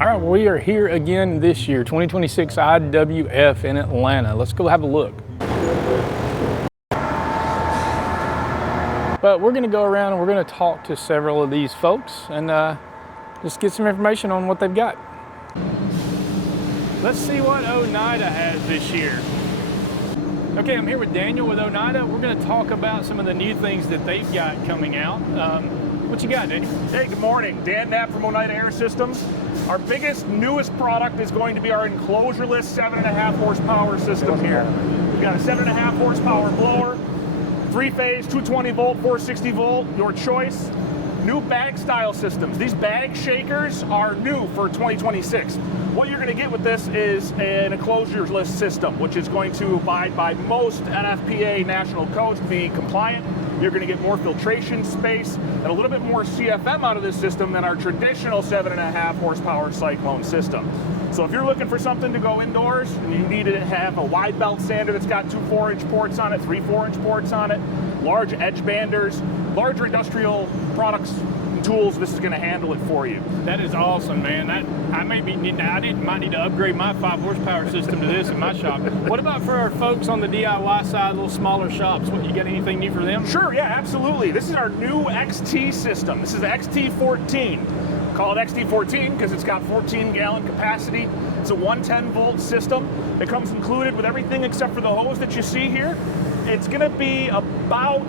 All right, well, we are here again this year, 2026 IWF in Atlanta. Let's go have a look. But we're gonna go around and we're gonna talk to several of these folks and just get some information on what they've got. Let's see what Oneida has this year. Okay, I'm here with Daniel with Oneida. We're gonna talk about some of the new things that they've got coming out. What you got, Daniel? Hey, good morning. Dan Knapp from Oneida Air Systems. Our biggest, newest product is going to be our enclosureless 7.5 horsepower system here. We've got a 7.5 horsepower blower, 3-phase, 220 volt, 460 volt, your choice. New bag style systems. These bag shakers are new for 2026. What you're going to get with this is an enclosureless system, which is going to abide by most NFPA national codes to be compliant. You're going to get more filtration space and a little bit more CFM out of this system than our traditional 7.5 horsepower Cyclone system. So if you're looking for something to go indoors and you need to have a wide belt sander that's got 2 4-inch ports on it, 3 4-inch ports on it, large edge banders, larger industrial products and tools, this is going to handle it for you. That is awesome, man. I might need to upgrade my 5 horsepower system to this in my shop. What about for our folks on the DIY side, little smaller shops? What, you got anything new for them? Sure, yeah, absolutely. This is our new XT system. This is the XT14. Call it XT14 because it's got 14-gallon capacity. It's a 110 volt system. It comes included with everything except for the hose that you see here. It's going to be about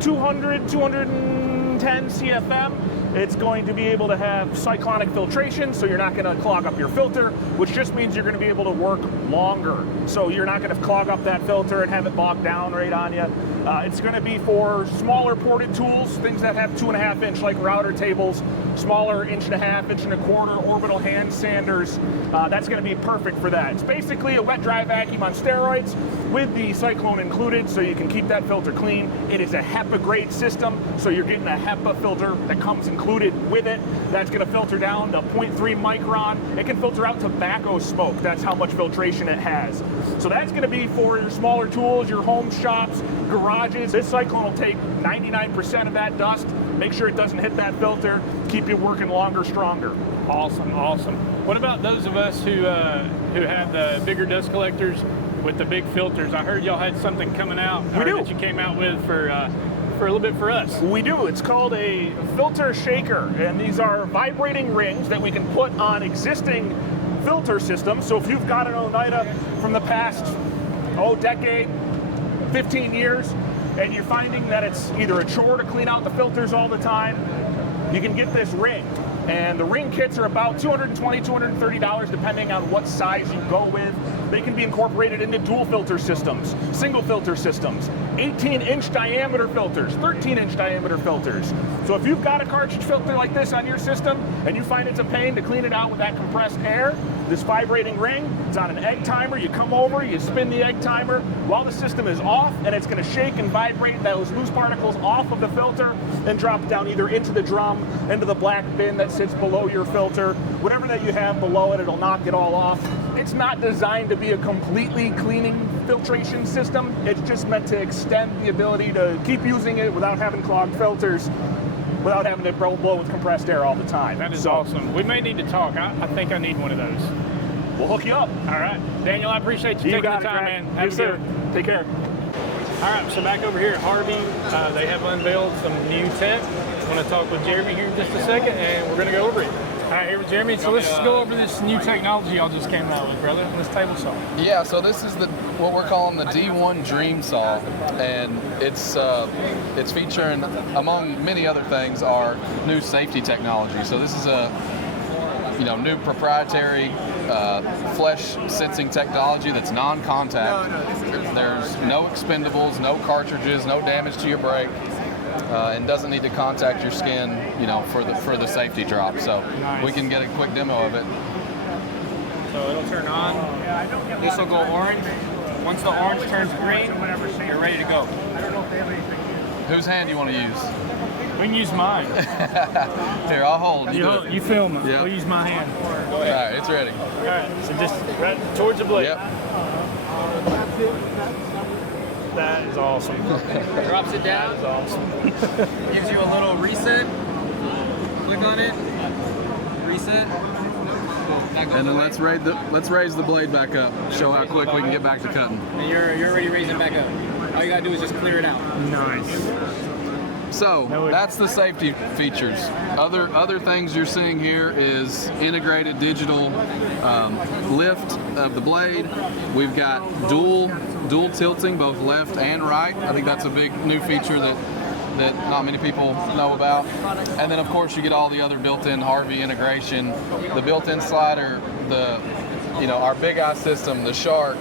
210 CFM. It's going to be able to have cyclonic filtration, so you're not going to clog up your filter, which just means you're going to be able to work longer. So you're not going to clog up that filter and have it bog down right on you. It's going to be for smaller ported tools, things that have 2.5-inch like router tables, smaller 1.5 inch, 1.25 orbital hand sanders. That's going to be perfect for that. It's basically a wet dry vacuum on steroids with the Cyclone included, so you can keep that filter clean. It is a HEPA grade system, so you're getting a HEPA filter that comes included with it. That's going to filter down to 0.3 micron. It can filter out tobacco smoke. That's how much filtration it has. So that's going to be for your smaller tools, your home shops, garages. This Cyclone will take 99% of that dust, make sure it doesn't hit that filter, keep you working longer, stronger. Awesome, awesome. What about those of us who have the bigger dust collectors with the big filters? I heard y'all had something coming out. We do. That you came out with for a little bit for us. We do. It's called a filter shaker, and these are vibrating rings that we can put on existing filter systems. So if you've got an Oneida from the past, decade, 15 years, and you're finding that it's either a chore to clean out the filters all the time, you can get this ring. And the ring kits are about $220, $230 depending on what size you go with. They can be incorporated into dual filter systems, single filter systems, 18-inch diameter filters, 13-inch diameter filters. So if you've got a cartridge filter like this on your system and you find it's a pain to clean it out with that compressed air, this vibrating ring, it's on an egg timer. You come over, you spin the egg timer while the system is off, and it's going to shake and vibrate those loose particles off of the filter and drop down either into the drum, into the black bin that sits below your filter. Whatever that you have below it, it'll knock it all off. It's not designed to be a completely cleaning filtration system. It's just meant to extend the ability to keep using it without having clogged filters, without having to blow with compressed air all the time. That is awesome. We may need to talk. I think I need one of those. We'll hook you up. All right. Daniel, I appreciate you taking the time, man. Have yes, sir. Take care. All right, so back over here at Harvey, they have unveiled some new tech. I'm going to talk with Jeremy here in just a second, and we're going to go over it. All right, here with Jeremy. So let's go over this new technology y'all just came out with, brother, this table saw. Yeah, so this is what we're calling the D1 Dream Saw, and it's featuring, among many other things, our new safety technology. So this is a new proprietary flesh sensing technology that's non-contact. There's no expendables, no cartridges, no damage to your brake. And doesn't need to contact your skin, for the safety drop. So nice. We can get a quick demo of it. So it'll turn on. This will go orange. Once the orange turns green, you're ready to go. Whose hand do you want to use? We can use mine. Here, I'll hold. You film it. Yep. We'll use my hand. Go ahead. All right, it's ready. All right, so just right towards the blade. Yep. That is awesome. Drops it down. That is awesome. Gives you a little reset. Click on it. Reset. And then let's raise the blade back up. Show how quick we can get back to cutting. And you're already raising it back up. All you gotta do is just clear it out. Nice. So that's the safety features. Other things you're seeing here is integrated digital lift of the blade. We've got dual tilting, both left and right. I think that's a big new feature that not many people know about. And then of course you get all the other built-in Harvey integration, the built-in slider, our big eye system, the Shark,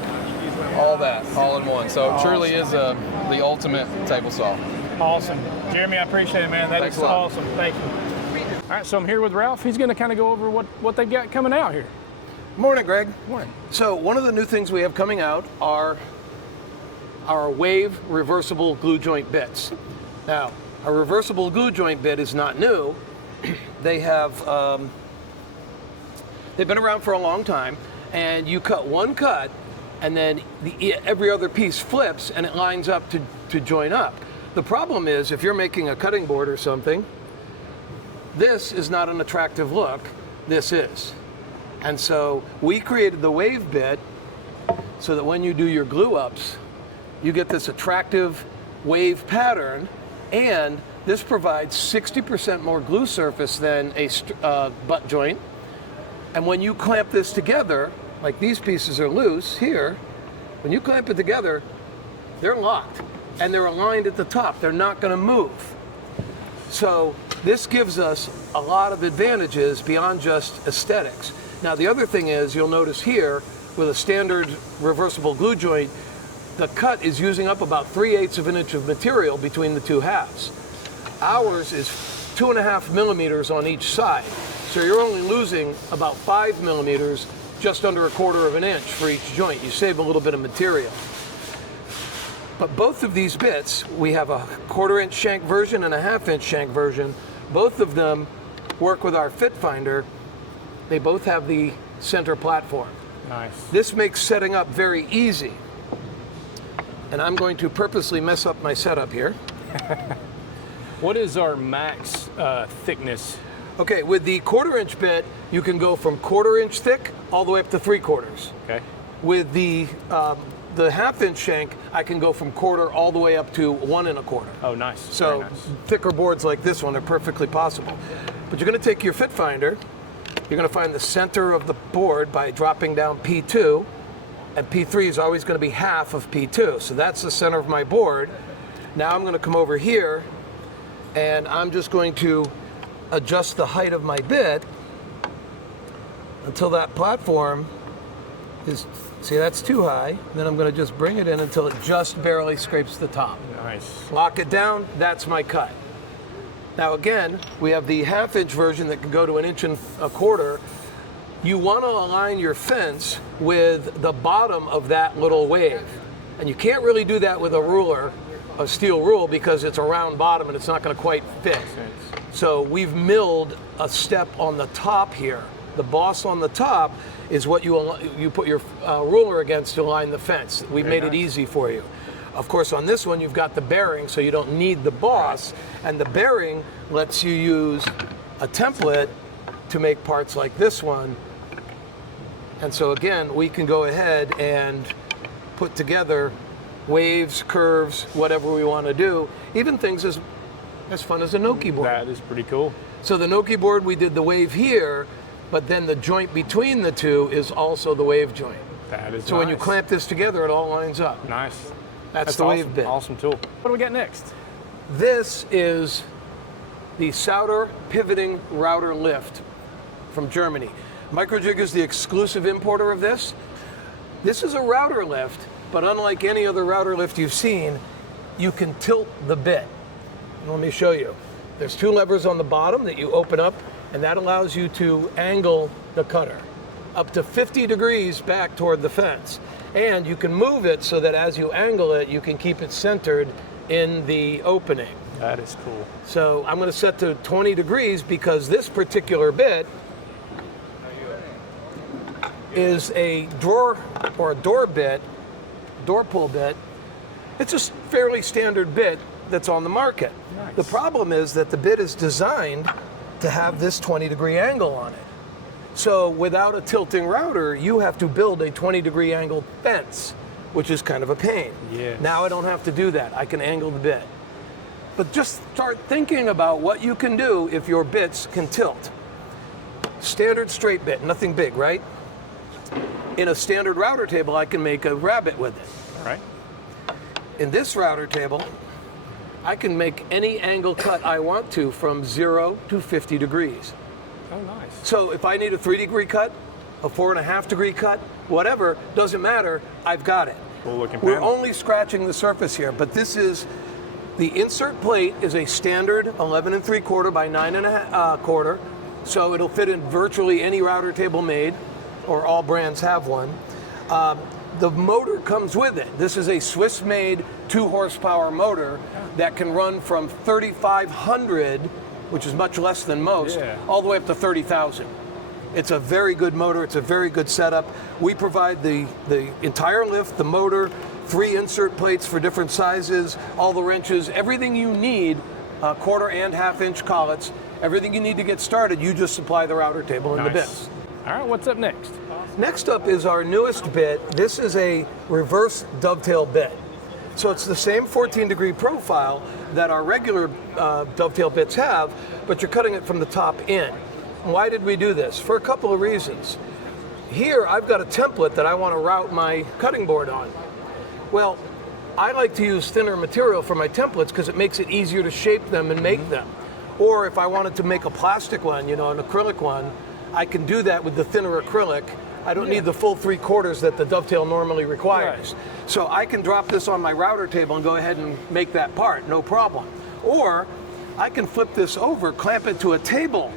all that, all in one. So it truly is the ultimate table saw. Awesome. Jeremy, I appreciate it, man. Thanks Is a lot. awesome. Thank you. All right, so I'm here with Ralph. He's going to kind of go over what they got coming out here. Morning, Greg. Morning. So one of the new things we have coming out are our Wave reversible glue joint bits. Now, a reversible glue joint bit is not new. They've been around for a long time, and you cut one cut, and then every other piece flips, and it lines up to join up. The problem is, if you're making a cutting board or something, this is not an attractive look. This is. And so we created the Wave bit so that when you do your glue ups, you get this attractive wave pattern, and this provides 60% more glue surface than a butt joint. And when you clamp this together, like these pieces are loose here, when you clamp it together, they're locked and they're aligned at the top. They're not going to move. So this gives us a lot of advantages beyond just aesthetics. Now the other thing is, you'll notice here with a standard reversible glue joint, the cut is using up about 3/8 of an inch of material between the two halves. Ours is 2.5 millimeters on each side. So you're only losing about 5 millimeters, just under 1/4 of an inch for each joint. You save a little bit of material. But both of these bits, we have a 1/4 inch shank version and a 1/2 inch shank version. Both of them work with our fit finder. They both have the center platform. Nice. This makes setting up very easy. And I'm going to purposely mess up my setup here. What is our max thickness? Okay, with the 1/4 inch bit, you can go from 1/4 inch thick all the way up to 3/4. Okay. With the 1/2 inch shank, I can go from 1/4 all the way up to 1 1/4. Oh, nice. So Very nice. thicker boards like this one are perfectly possible. But you're going to take your fit finder, you're going to find the center of the board by dropping down P2, and P3 is always going to be half of P2. So that's the center of my board. Now I'm going to come over here, and I'm just going to adjust the height of my bit until that platform is, see, that's too high. Then I'm going to just bring it in until it just barely scrapes the top. Nice. Lock it down, that's my cut. Now again, we have the 1/2 inch version that can go to 1 1/4 inches. You want to align your fence with the bottom of that little wave. And you can't really do that with a ruler, a steel rule, because it's a round bottom and it's not going to quite fit. So we've milled a step on the top here. The boss on the top is what you put your ruler against to align the fence. We've made it easy for you. Of course, on this one, you've got the bearing, so you don't need the boss. And the bearing lets you use a template to make parts like this one. And so again, we can go ahead and put together waves, curves, whatever we want to do. Even things as fun as a Noki board. That is pretty cool. So the Noki board, we did the wave here, but then the joint between the two is also the wave joint. That is So when you clamp this together, it all lines up. Nice. That's the awesome. wave bit. Awesome tool. What do we got next? This is the Sauder pivoting router lift from Germany. Microjig is the exclusive importer of this. This is a router lift, but unlike any other router lift you've seen, you can tilt the bit. Let me show you. There's 2 levers on the bottom that you open up, and that allows you to angle the cutter up to 50 degrees back toward the fence. And you can move it so that as you angle it, you can keep it centered in the opening. That is cool. So I'm going to set to 20 degrees because this particular bit is a drawer or a door bit, door pull bit. It's a fairly standard bit that's on the market. Nice. The problem is that the bit is designed to have this 20-degree angle on it. So without a tilting router, you have to build a 20-degree angled fence, which is kind of a pain. Yes. Now I don't have to do that. I can angle the bit. But just start thinking about what you can do if your bits can tilt. Standard straight bit, nothing big, right? In a standard router table, I can make a rabbet with it. All right. In this router table, I can make any angle cut I want to from 0 to 50 degrees. Oh, nice. So if I need a 3-degree cut, a 4.5-degree cut, whatever, doesn't matter, I've got it. Cool looking We're panel. only scratching the surface here, but this is, the insert plate is a standard 11 3/4 by 9 1/4, so it'll fit in virtually any router table made, or all brands have one. The motor comes with it. This is a Swiss-made 2-horsepower motor that can run from 3,500, which is much less than most, Yeah. all the way up to 30,000. It's a very good motor. It's a very good setup. We provide the entire lift, the motor, 3 insert plates for different sizes, all the wrenches, everything you need, 1/4 and 1/2 inch collets, everything you need to get started. You just supply the router table and the bits. All right, what's up next? Next up is our newest bit. This is a reverse dovetail bit. So it's the same 14-degree profile that our regular dovetail bits have, but you're cutting it from the top in. Why did we do this? For a couple of reasons. Here I've got a template that I want to route my cutting board on. Well, I like to use thinner material for my templates because it makes it easier to shape them and make them. Or if I wanted to make a plastic one, you know, an acrylic one, I can do that with the thinner acrylic. I don't need the full 3/4 that the dovetail normally requires. So I can drop this on my router table and go ahead and make that part, no problem. Or I can flip this over, clamp it to a table,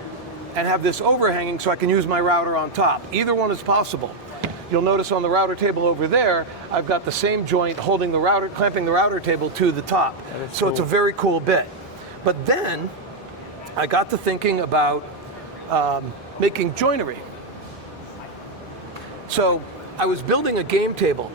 and have this overhanging so I can use my router on top. Either one is possible. You'll notice on the router table over there, I've got the same joint holding the router, clamping the router table to the top. So it's a very cool bit. But then I got to thinking about making joinery. So I was building a game table,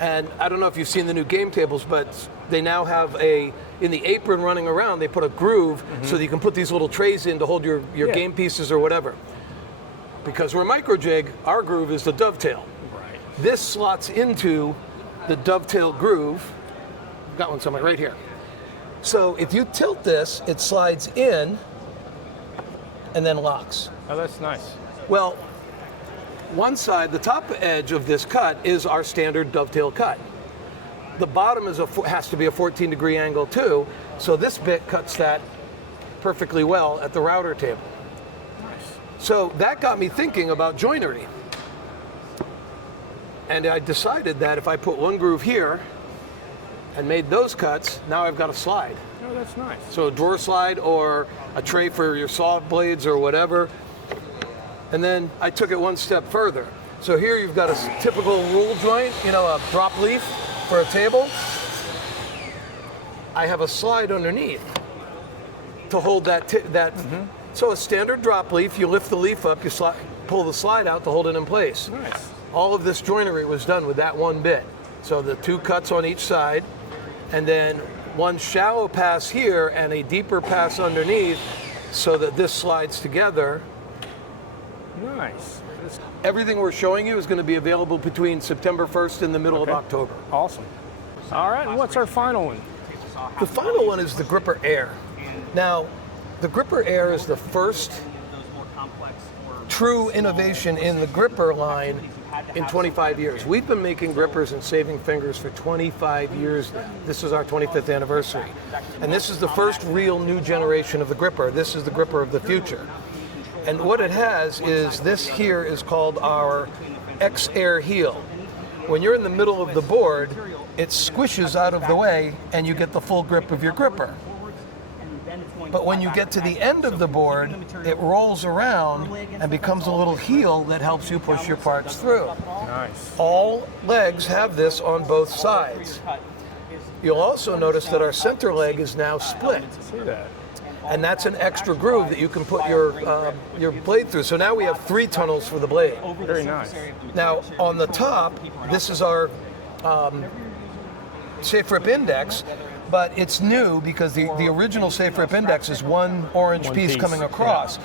and I don't know if you've seen the new game tables, but they now have in the apron running around, they put a groove so that you can put these little trays in to hold your game pieces or whatever. Because we're micro jig, our groove is the dovetail. Right. This slots into the dovetail groove. Got one somewhere right here. So if you tilt this, it slides in and then locks. Oh, that's nice. Well, one side, the top edge of this cut is our standard dovetail cut. The bottom has to be a 14-degree angle too, so this bit cuts that perfectly well at the router table. Nice. So that got me thinking about joinery. And I decided that if I put one groove here and made those cuts, now I've got a slide. Oh, that's nice. So a drawer slide or a tray for your saw blades or whatever. And then I took it one step further. So here you've got a typical rule joint, you know, a drop leaf for a table. I have a slide underneath to hold that. So a standard drop leaf, you lift the leaf up, you pull the slide out to hold it in place. Nice. All of this joinery was done with that one bit. So the 2 cuts on each side, and then one shallow pass here and a deeper pass underneath so that this slides together. Nice. That's Everything we're showing you is going to be available between September 1st and the middle of October. awesome. All right, and what's our final one? The final one is the Gripper Air. Now, the Gripper Air is the first true innovation in the gripper line in 25 years. We've been making grippers and saving fingers for 25 years. This is our 25th anniversary. And this is the first real new generation of the gripper. This is the gripper of the future. And what it has is this here is called our X-Air heel. When you're in the middle of the board, it squishes out of the way and you get the full grip of your gripper. But when you get to the end of the board, it rolls around and becomes a little heel that helps you push your parts through. Nice. All legs have this on both sides. You'll also notice that our center leg is now split. See that? And that's an extra groove that you can put your blade through. So now we have 3 tunnels for the blade. Very nice. Now on the top, this is our safe rip index, but it's new because the original safe rip index is one orange piece coming across.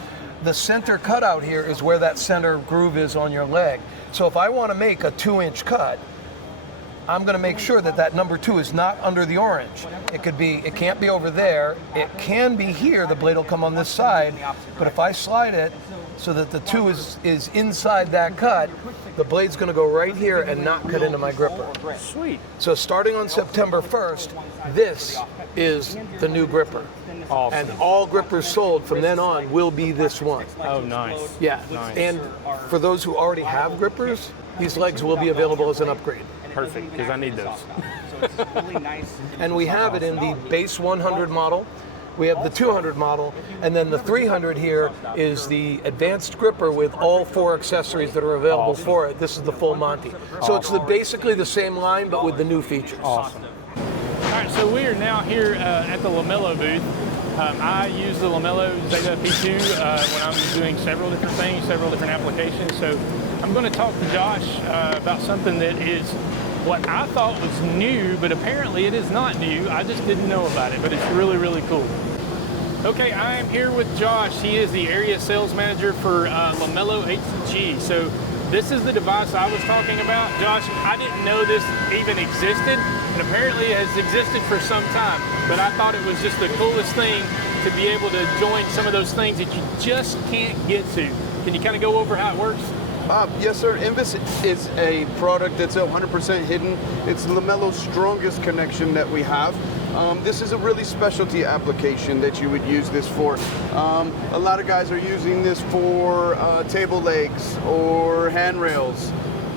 the center cutout here is where that center groove is on your leg. So if I want to make a 2-inch cut, I'm going to make sure that that number 2 is not under the orange. It can't be over there. It can be here. The blade will come on this side. But if I slide it so that the 2 is inside that cut, the blade's going to go right here and not cut into my gripper. Sweet. So starting on September 1st, this is the new gripper. Awesome. And all grippers sold from then on will be this one. Oh, nice. Yeah. Nice. And for those who already have grippers, these legs will be available as an upgrade. Perfect, because I need those. And we have it in the base 100 model. We have the 200 model, and then the 300 here is the advanced gripper with all 4 accessories that are available for it. This is the full Monty. So it's basically the same line, but with the new features. Awesome. All right, so we are now here at the Lamello booth. I use the Lamello Zeta P2 when I'm doing several different things, several different applications. So I'm going to talk to Josh about something that is what I thought was new, but apparently it is not new. I just didn't know about it, but it's really, really cool. Okay, I am here with Josh. He is the area sales manager for Lamello HG. So this is the device I was talking about. Josh, I didn't know this even existed, and apparently it has existed for some time, but I thought it was just the coolest thing to be able to join some of those things that you just can't get to. Can you kind of go over how it works? Yes, sir. Invis is a product that's 100% hidden. It's Lamello's strongest connection that we have. This is a really specialty application that you would use this for. A lot of guys are using this for table legs or handrails.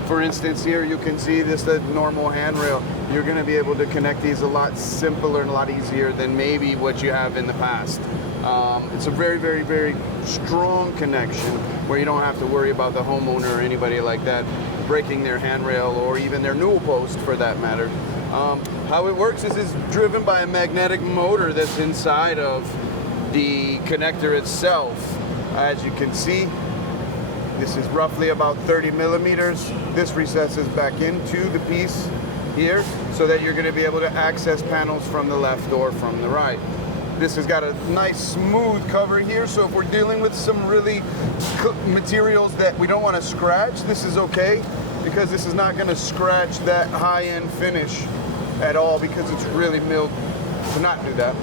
For instance, here you can see this, the normal handrail. You're going to be able to connect these a lot simpler and a lot easier than maybe what you have in the past. It's a very, very, very strong connection where you don't have to worry about the homeowner or anybody like that breaking their handrail or even their newel post for that matter. How it works is it's driven by a magnetic motor that's inside of the connector itself. As you can see, this is roughly about 30 millimeters. This recesses back into the piece here so that you're going to be able to access panels from the left or from the right. This has got a nice smooth cover here, so if we're dealing with some really materials that we don't want to scratch, this is okay because this is not going to scratch that high-end finish at all because it's really milled to not do that.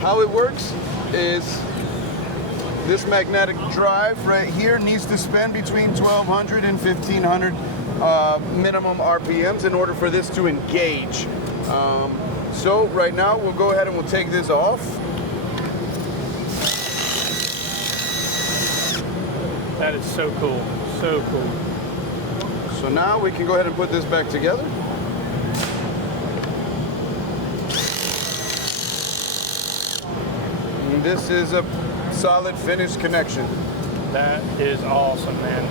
How it works is this magnetic drive right here needs to spin between 1200 and 1500 minimum RPMs in order for this to engage. So right now we'll go ahead and we'll take this off. That is so cool, so cool. So now we can go ahead and put this back together. And this is a solid finish connection. That is awesome, man.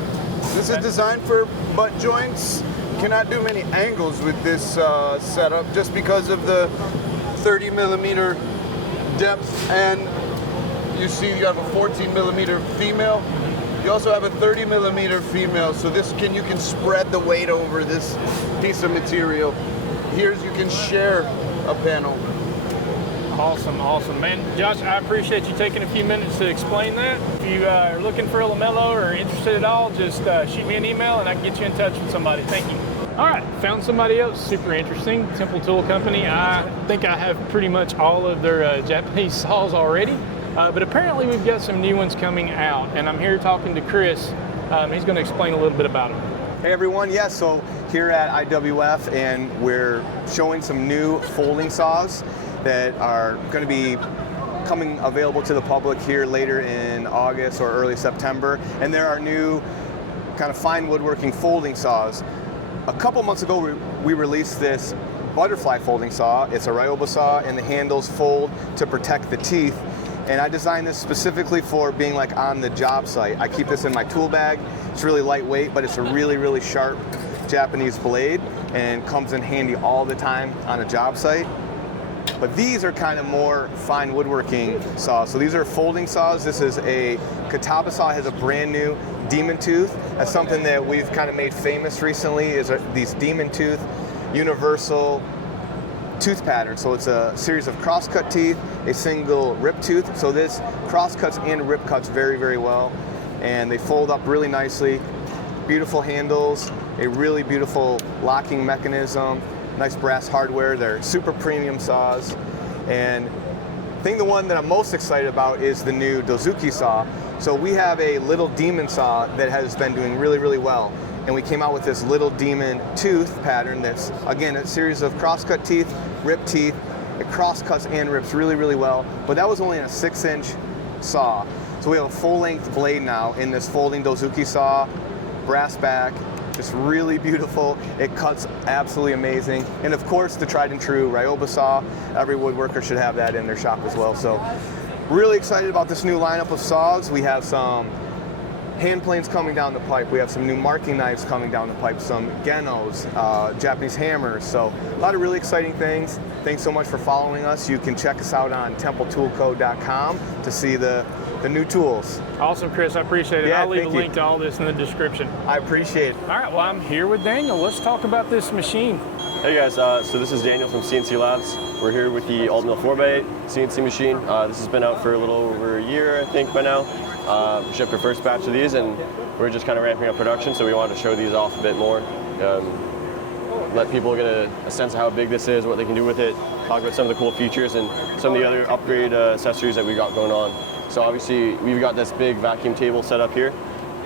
This is designed for butt joints. Cannot do many angles with this setup just because of the 30 millimeter depth, and you see you have a 14 millimeter female. You also have a 30 millimeter female, so you can spread the weight over this piece of material. Here you can share a panel. Awesome, awesome. Man, Josh, I appreciate you taking a few minutes to explain that. If you are looking for a Lamello or interested at all, just shoot me an email and I can get you in touch with somebody. Thank you. All right, found somebody else super interesting, Temple Tool Company. I think I have pretty much all of their Japanese saws already, but apparently we've got some new ones coming out, and I'm here talking to Chris. He's going to explain a little bit about them. Hey everyone, yes, so here at IWF, and we're showing some new folding saws that are going to be coming available to the public here later in August or early September. And there are new kind of fine woodworking folding saws. A couple months ago we released this butterfly folding saw. It's a Ryoba saw and the handles fold to protect the teeth. And I designed this specifically for being like on the job site. I keep this in my tool bag. It's really lightweight, but it's a really, really sharp Japanese blade and comes in handy all the time on a job site. But these are kind of more fine woodworking saws. So these are folding saws. This is a Kataba saw, has a brand new demon tooth. That's something that we've kind of made famous recently, is these demon tooth universal tooth pattern. So it's a series of cross-cut teeth, a single rip tooth. So this cross-cuts and rip cuts very, very well. And they fold up really nicely. Beautiful handles, a really beautiful locking mechanism, nice brass hardware. They're super premium saws. And I think the one that I'm most excited about is the new Dozuki saw. So we have a little demon saw that has been doing really, really well. And we came out with this little demon tooth pattern that's, again, a series of cross-cut teeth, rip teeth. It cross-cuts and rips really, really well. But that was only in a 6-inch saw. So we have a full-length blade now in this folding Dozuki saw, brass back, just really beautiful. It cuts absolutely amazing. And of course, the tried and true Ryoba saw. Every woodworker should have that in their shop as well. So really excited about this new lineup of saws. We have some hand planes coming down the pipe. We have some new marking knives coming down the pipe, some genos, Japanese hammers. So a lot of really exciting things. Thanks so much for following us. You can check us out on templetoolco.com to see the new tools. Awesome, Chris. I appreciate it. Yeah, I'll leave a thank you. link to all this in the description. I appreciate it. All right, well, I'm here with Daniel. Let's talk about this machine. Hey guys, so this is Daniel from CNC Labs. We're here with the Alt Mill 4x8 CNC machine. This has been out for a little over a year, I think, by now. We shipped our first batch of these, and we're just kind of ramping up production, so we wanted to show these off a bit more. Let people get a sense of how big this is, what they can do with it, talk about some of the cool features and some of the other upgrade accessories that we got going on. So obviously, we've got this big vacuum table set up here.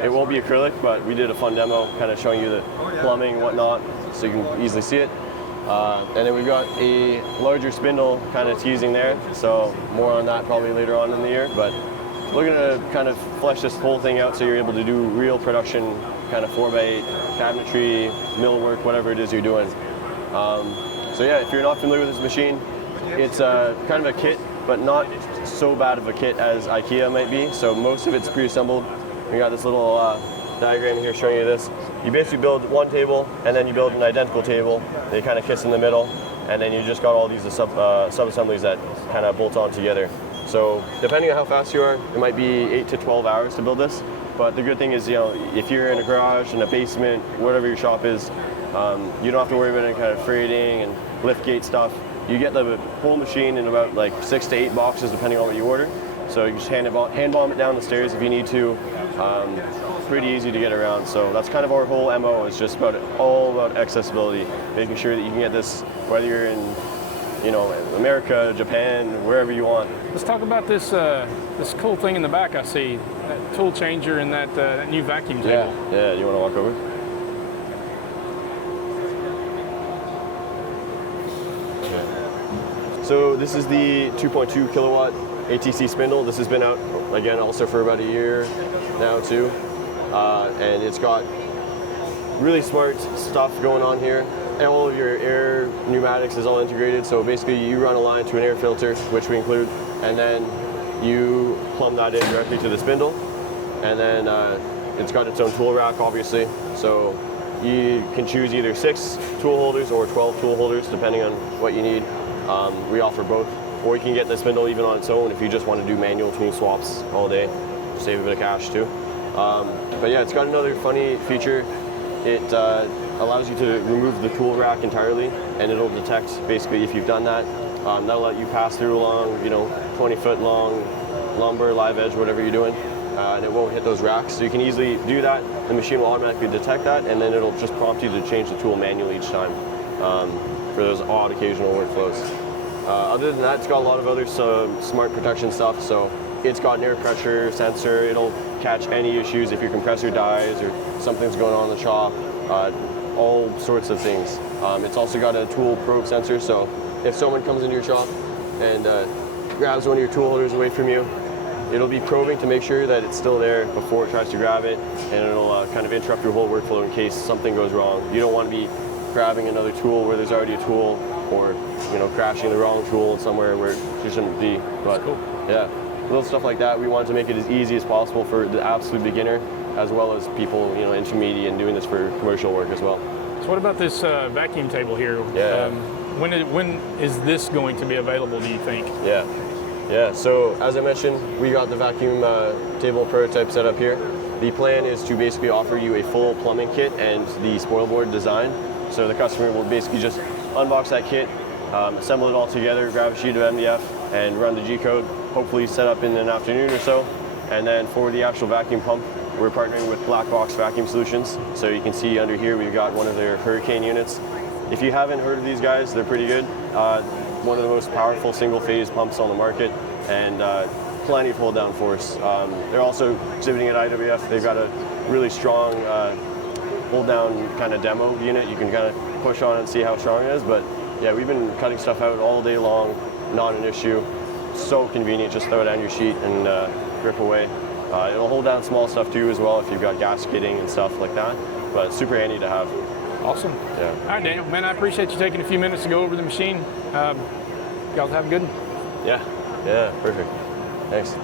It won't be acrylic, but we did a fun demo kind of showing you the plumbing and whatnot, so you can easily see it. And then we've got a larger spindle kind of teasing there, so more on that probably later on in the year. But we're going to kind of flesh this whole thing out so you're able to do real production kind of 4x8 cabinetry, millwork, whatever it is you're doing. So yeah, if you're not familiar with this machine, it's kind of a kit, but not so bad of a kit as IKEA might be. So most of it's pre-assembled. We got this little diagram here showing you this. You basically build one table, and then you build an identical table. They kind of kiss in the middle, and then you just got all these sub-assemblies that kind of bolt on together. So depending on how fast you are, it might be 8 to 12 hours to build this. But the good thing is, you know, if you're in a garage, in a basement, whatever your shop is, you don't have to worry about any kind of freighting and lift gate stuff. You get the whole machine in about like 6 to 8 boxes, depending on what you order. So you just hand bomb it down the stairs if you need to. Pretty easy to get around. So that's kind of our whole MO. It's just all about accessibility, making sure that you can get this whether you're in, you know, America, Japan, wherever you want. Let's talk about this this cool thing in the back I see, that tool changer and that new vacuum table. Yeah. You want to walk over? Okay. So this is the 2.2 kilowatt ATC spindle. This has been out again also for about a year now too, and it's got really smart stuff going on here. And all of your air pneumatics is all integrated, so basically you run a line to an air filter, which we include, and then you plumb that in directly to the spindle. And then it's got its own tool rack, obviously, so you can choose either 6 tool holders or 12 tool holders, depending on what you need. We offer both, or you can get the spindle even on its own if you just want to do manual tool swaps all day, save a bit of cash too. But yeah, it's got another funny feature. It allows you to remove the tool rack entirely, and it'll detect basically if you've done that. That'll let you pass through along, 20-foot long lumber, live edge, whatever you're doing, and it won't hit those racks. So you can easily do that. The machine will automatically detect that, and then it'll just prompt you to change the tool manually each time for those odd occasional workflows. Other than that, it's got a lot of other smart protection stuff. So it's got an air pressure sensor. It'll catch any issues if your compressor dies or something's going on in the shop. All sorts of things. It's also got a tool probe sensor, so if someone comes into your shop and grabs one of your tool holders away from you, it'll be probing to make sure that it's still there before it tries to grab it, and it'll kind of interrupt your whole workflow in case something goes wrong. You don't want to be grabbing another tool where there's already a tool, or crashing the wrong tool somewhere where you shouldn't be. But cool. Yeah, little stuff like that. We wanted to make it as easy as possible for the absolute beginner, as well as people, intermediate and doing this for commercial work as well. So what about this vacuum table here? Yeah. When is this going to be available, do you think? Yeah. So as I mentioned, we got the vacuum table prototype set up here. The plan is to basically offer you a full plumbing kit and the spoil board design. So the customer will basically just unbox that kit, assemble it all together, grab a sheet of MDF, and run the G-code, hopefully set up in an afternoon or so. And then for the actual vacuum pump, we're partnering with Black Box Vacuum Solutions. So you can see under here, we've got one of their Hurricane units. If you haven't heard of these guys, they're pretty good. One of the most powerful single-phase pumps on the market, and plenty of hold-down force. They're also exhibiting at IWF. They've got a really strong hold-down kind of demo unit. You can kind of push on and see how strong it is. But yeah, we've been cutting stuff out all day long, not an issue. So convenient, just throw it on your sheet and rip away. It'll hold down small stuff too as well if you've got gasketing and stuff like that. But super handy to have. Awesome. Yeah. All right, Daniel. Man, I appreciate you taking a few minutes to go over the machine. Y'all have a good one. Yeah, perfect. Thanks.